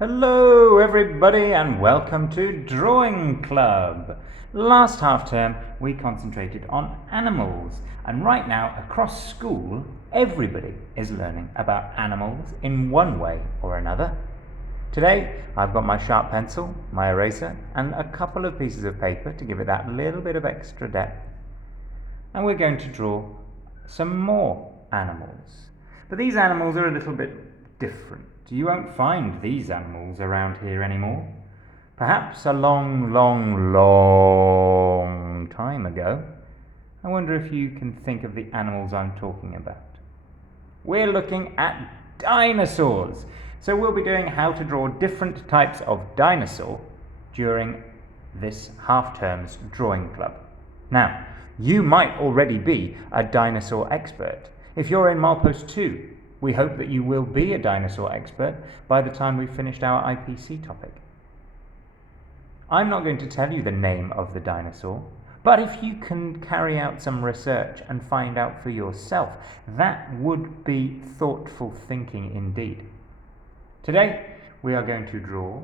Hello everybody and welcome to Drawing Club. Last half term we concentrated on animals, and right now across school everybody is learning about animals in one way or another. Today I've got my sharp pencil, my eraser and a couple of pieces of paper to give it that little bit of extra depth, and we're going to draw some more animals. But these animals are a little bit different. You won't find these animals around here anymore. Perhaps a long time ago. I wonder if you can think of the animals I'm talking about. We're looking at dinosaurs. So we'll be doing how to draw different types of dinosaur during this half-term's drawing club. Now, you might already be a dinosaur expert. If you're in Milepost 2, we hope that you will be a dinosaur expert by the time we've finished our IPC topic. I'm not going to tell you the name of the dinosaur, but if you can carry out some research and find out for yourself, that would be thoughtful thinking indeed. Today, we are going to draw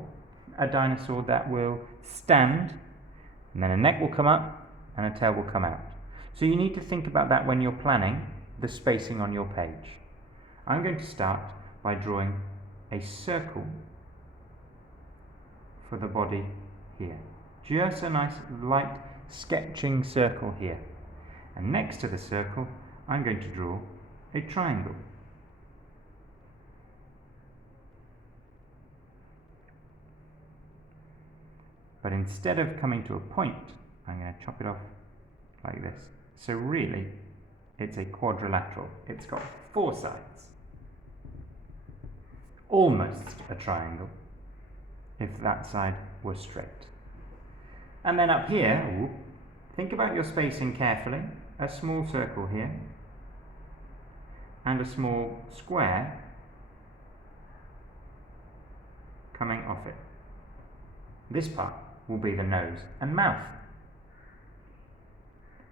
a dinosaur that will stand, and then a neck will come up and a tail will come out. So you need to think about that when you're planning the spacing on your page. I'm going to start by drawing a circle for the body here. Just a nice light sketching circle here. And next to the circle, I'm going to draw a triangle. But instead of coming to a point, I'm going to chop it off like this. So really, it's a quadrilateral. It's got 4 sides. Almost a triangle, if that side was straight. And then up here, think about your spacing carefully. A small circle here, and a small square coming off it. This part will be the nose and mouth.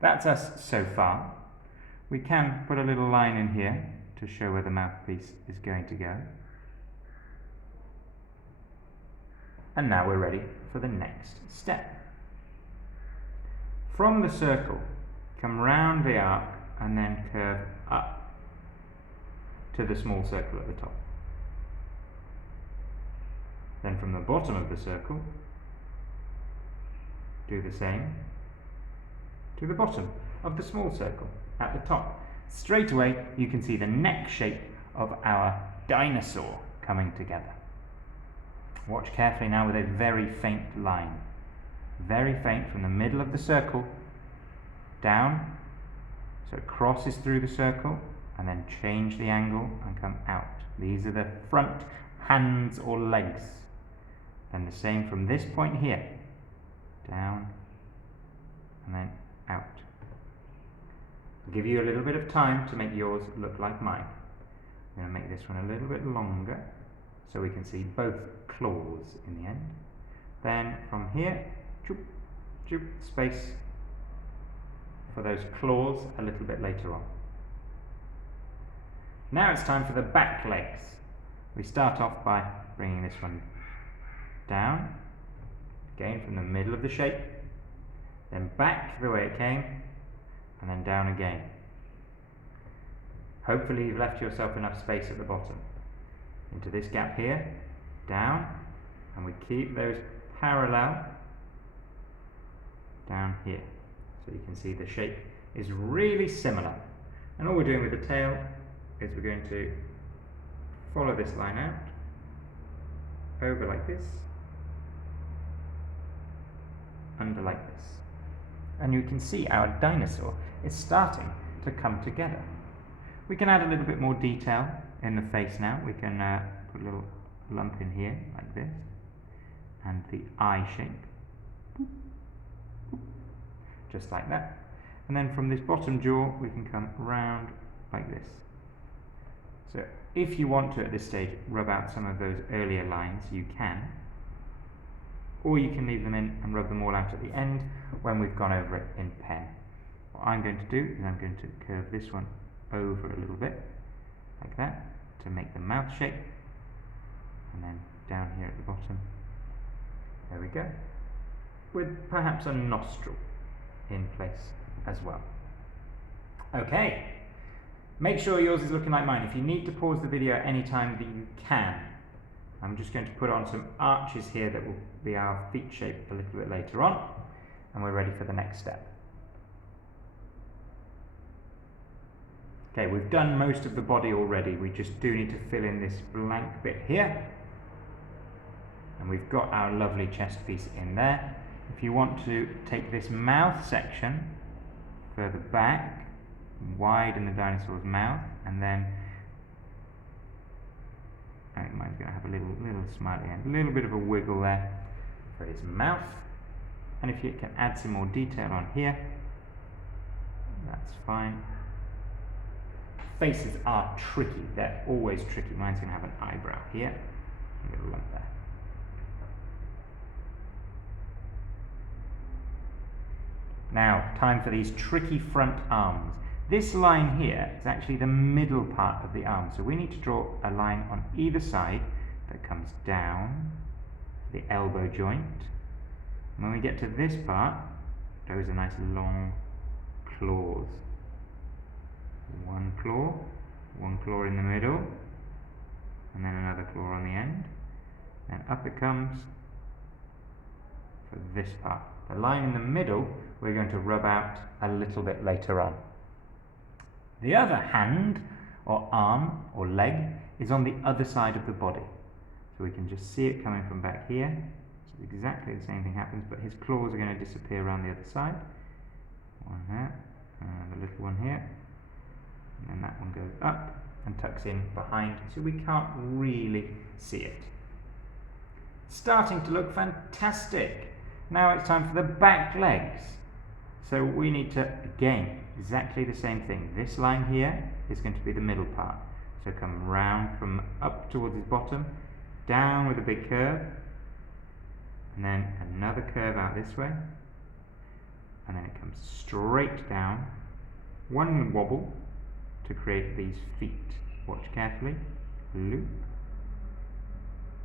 That's us so far. We can put a little line in here to show where the mouthpiece is going to go. And now we're ready for the next step. From the circle, come round the arc and then curve up to the small circle at the top. Then from the bottom of the circle, do the same to the bottom of the small circle at the top. Straight away you can see the neck shape of our dinosaur coming together. Watch carefully now with a very faint line. Very faint from the middle of the circle down, so it crosses through the circle and then change the angle and come out. These are the front hands or legs. And the same from this point here, down and then out. I'll give you a little bit of time to make yours look like mine. I'm going to make this one a little bit longer so we can see both claws in the end. Then from here, choop, choop, space for those claws a little bit later on. Now it's time for the back legs. We start off by bringing this one down, again from the middle of the shape, then back the way it came, and then down again. Hopefully you've left yourself enough space at the bottom. Into this gap here, down, and we keep those parallel down here. So you can see the shape is really similar. And all we're doing with the tail is we're going to follow this line out, over like this, under like this. And you can see our dinosaur is starting to come together. We can add a little bit more detail in the face now. We can put a little lump in here like this, and the eye shape, just like that. And then from this bottom jaw we can come round like this. So if you want to at this stage rub out some of those earlier lines, you can, or you can leave them in and rub them all out at the end when we've gone over it in pen. What I'm going to do is I'm going to curve this one over a little bit like that to make the mouth shape, and then down here at the bottom. There we go. With perhaps a nostril in place as well. Okay, make sure yours is looking like mine. If you need to pause the video at any time, that you can. I'm just going to put on some arches here that will be our feet shape a little bit later on, and we're ready for the next step. Okay, we've done most of the body already. We just do need to fill in this blank bit here. And we've got our lovely chest piece in there. If you want to take this mouth section further back, widen the dinosaur's mouth, and then I think mine's going to have a little smiley end, a little bit of a wiggle there for his mouth. And if you can add some more detail on here, that's fine. Faces are tricky, they're always tricky. Mine's going to have an eyebrow here, a little lump there. Now, time for these tricky front arms. This line here is actually the middle part of the arm, so we need to draw a line on either side that comes down the elbow joint. When we get to this part, those are nice long claws. One claw in the middle, and then another claw on the end. Then up it comes for this part. The line in the middle we're going to rub out a little bit later on. The other hand, or arm, or leg, is on the other side of the body. So we can just see it coming from back here. So exactly the same thing happens, but his claws are going to disappear around the other side. One there, and the little one here. And then that one goes up and tucks in behind, so we can't really see it. Starting to look fantastic. Now it's time for the back legs. So we need to, again, exactly the same thing. This line here is going to be the middle part. So come round from up towards his bottom, down with a big curve, and then another curve out this way, and then it comes straight down, one wobble to create these feet. Watch carefully, loop,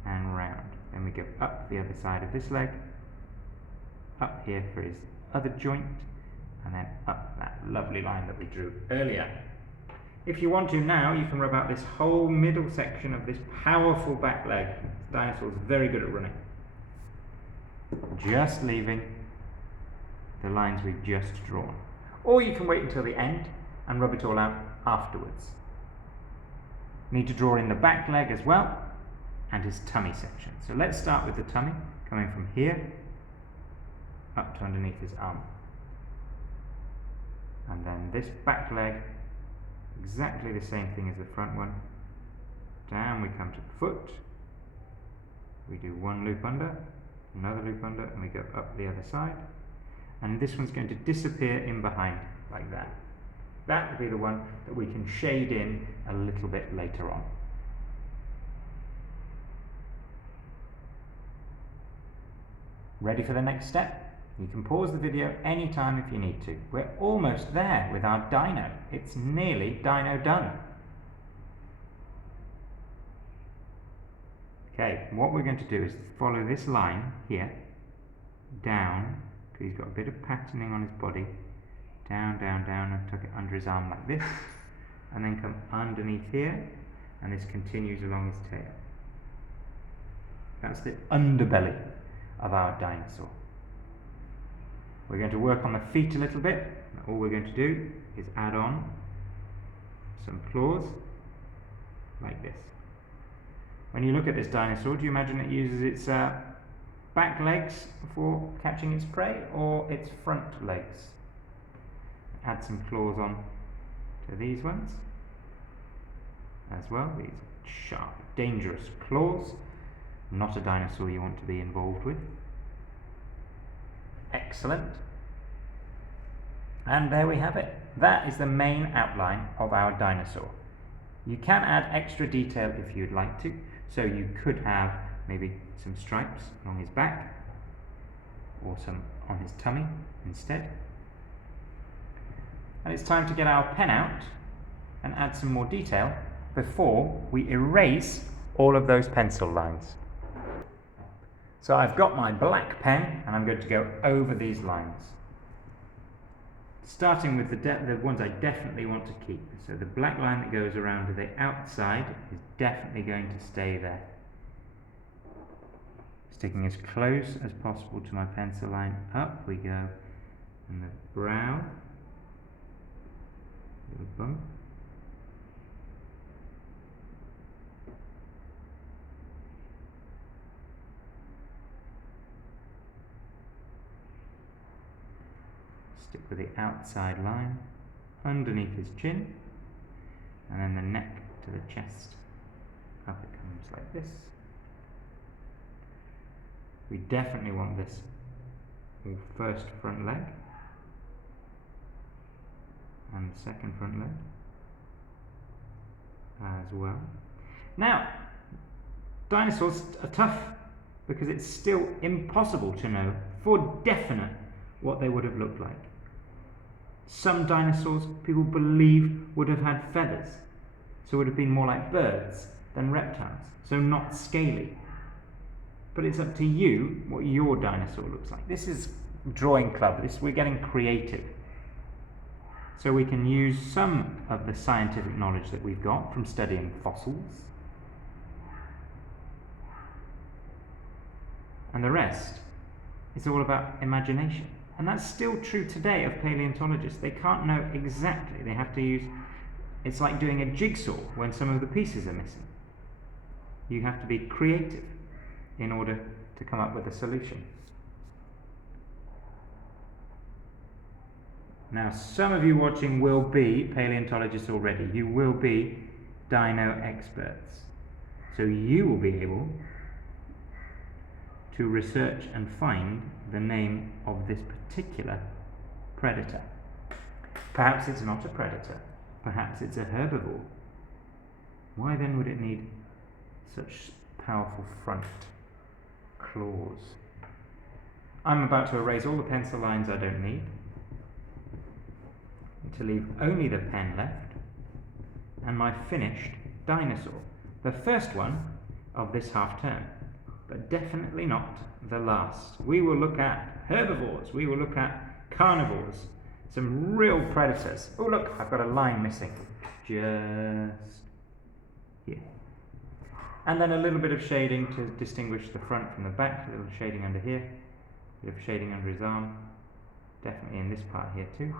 and round. Then we go up the other side of this leg, up here for his other joint, and then up that lovely line that we drew earlier. If you want to now, you can rub out this whole middle section of this powerful back leg. This dinosaur's very good at running. Just leaving the lines we've just drawn. Or you can wait until the end and rub it all out afterwards. Need to draw in the back leg as well, and his tummy section. So let's start with the tummy, coming from here up to underneath his arm. And then this back leg, exactly the same thing as the front one. Down we come to the foot. We do one loop under, another loop under, and we go up the other side. And this one's going to disappear in behind like that. That will be the one that we can shade in a little bit later on. Ready for the next step? You can pause the video anytime if you need to. We're almost there with our dino. It's nearly dino done. Okay, what we're going to do is follow this line here, down, because he's got a bit of patterning on his body, down, down, down, and tuck it under his arm like this, and then come underneath here, and this continues along his tail. That's the underbelly of our dinosaur. We're going to work on the feet a little bit. All we're going to do is add on some claws like this. When you look at this dinosaur, do you imagine it uses its back legs for catching its prey, or its front legs? Add some claws on to these ones as well. These sharp, dangerous claws. Not a dinosaur you want to be involved with. Excellent. And there we have it. That is the main outline of our dinosaur. You can add extra detail if you'd like to. So you could have maybe some stripes along his back, or some on his tummy instead. And it's time to get our pen out and add some more detail before we erase all of those pencil lines. So I've got my black pen and I'm going to go over these lines. Starting with the ones I definitely want to keep. So the black line that goes around to the outside is definitely going to stay there. Sticking as close as possible to my pencil line. Up we go. And the brow. Little bump. Stick with the outside line underneath his chin, and then the neck to the chest. Up it comes like this. We definitely want this first front leg and the second front leg as well. Now, dinosaurs are tough because it's still impossible to know for definite what they would have looked like. Some dinosaurs people believe would have had feathers, so would have been more like birds than reptiles, so not scaly. But it's up to you what your dinosaur looks like. This is drawing club, we're getting creative. So we can use some of the scientific knowledge that we've got from studying fossils, and the rest is all about imagination. And that's still true today of paleontologists. They can't know exactly. They have to use, it's like doing a jigsaw when some of the pieces are missing. You have to be creative in order to come up with a solution. Now, some of you watching will be paleontologists already. You will be dino experts. So you will be able to research and find the name of this particular predator. Perhaps it's not a predator. Perhaps it's a herbivore. Why then would it need such powerful front claws? I'm about to erase all the pencil lines I don't need, to leave only the pen left and my finished dinosaur. The first one of this half term, but definitely not the last. We will look at herbivores, we will look at carnivores, some real predators. Oh look, I've got a line missing, just here. And then a little bit of shading to distinguish the front from the back, a little shading under here, a bit of shading under his arm, definitely in this part here too.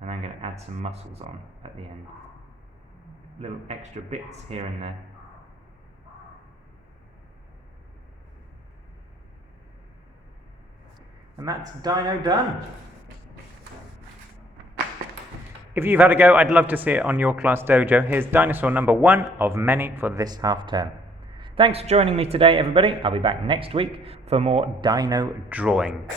And I'm going to add some muscles on at the end. Little extra bits here and there. And that's Dino done. If you've had a go, I'd love to see it on your class dojo. Here's dinosaur number 1 of many for this half term. Thanks for joining me today, everybody. I'll be back next week for more dino drawing.